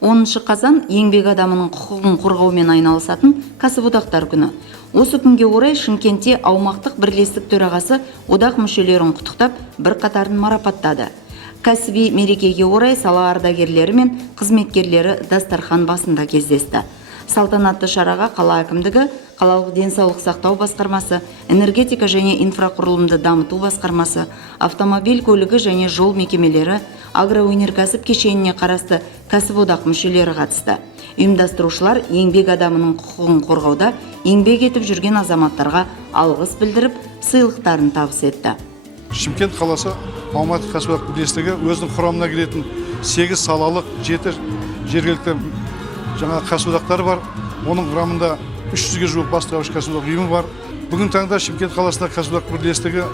10 қазан еңбек адамының құқығын қорғаумен айналысатын кәсіподақтар күні. Осы күнге орай Шымкентте аумақтық бірлестік төрағасы одақ мүшелерін құттықтап, бір қатарын марапаттады. Кәсіби мерекеге орай сала ардагерлері мен қызметкерлері дастархан басында кездесті. Салтанатты шараға қала әкімдігі, қалалық денсаулық сақтау басқармасы, энергетика және инфрақұрылымды дамыту басқармасы, автомобиль көлігі және жол мекемелері, агроөнеркәсіп кешеніне қарасты кәсіподақ мүшелері қатысты. Ұйымдастырушылар еңбек адамының құқығын қорғауда еңбек етіп жүрген азаматтарға алғыс білдіріп, сыйлықтарын табыс етті. Шымкент қаласы аумақтық кәсіподақ бірлестігі өзінің құрамына кіретін 8 салалық, 7 жергілікті жаңа кәсіподақтары бар. Оның құрамында 300-ге жуық бастауыш кәсіподақ ұйымы бар. Бүгін таңда Шымкент қаласында кәсіподақ бірлестігі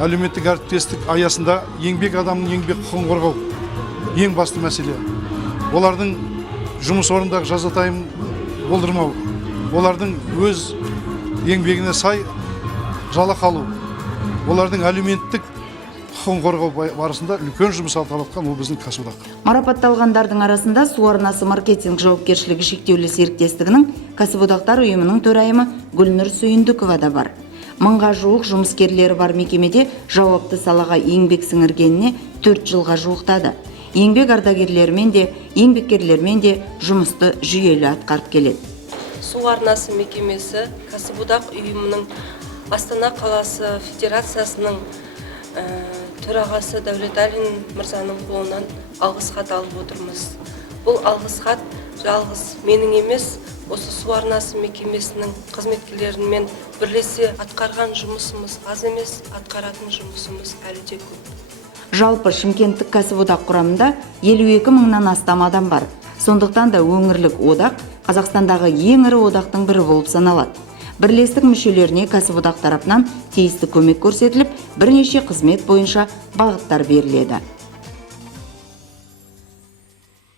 әлеуметтік әріптестік аясында еңбек адамның еңбек құқығын қорғау ең басты мәселе. Олардың жұмыс орнындағы жазатайым болдырмау, олардың өз еңбегіне сай жалақы алу, олардың әлеуметтік құқығын қорғау барысында үлкен жұмыс атқарылған ол біздің кәсіподақ. Марапатталғандардың арасында Су арнасы маркетинг жауапкершілігі шектеулі серіктестігінің кәсіподақтар ұйымының төрайымы Гүлнұр Сүйіндікова да бар. 1000-ға жуық жұмыскерлері бар мекемеде жауапты салаға еңбек сіңіргеніне 4 жылға жуықтады. Еңбек ардагерлерімен де, еңбеккерлермен де жұмысты жүйелі атқарып келеді. Су арнасы мекемесі кәсіподақ ұйымының Астана қаласы федерациясының төрағасы Дәулеталин мырзаның қолынан алғыс хат алып отырмыз. Бұл алғыс хат жалғыз менің емес, осы су арнасы мекемесінің қызметкерлерімен бірлесе атқарған жұмысымыз аз емес, атқаратын жұмысымыз әлі де көп. Жалпы Шымкенттік кәсіподақ құрамында 52 мыңнан астам адам бар. Сондықтан да өңірлік одақ Қазақстандағы ең ірі одақтың бірі болып саналады. Бірлестік мүшелеріне кәсіподақ тарапынан тиісті көмек көрсетіліп, бірнеше қызмет бойынша бағыттар беріледі.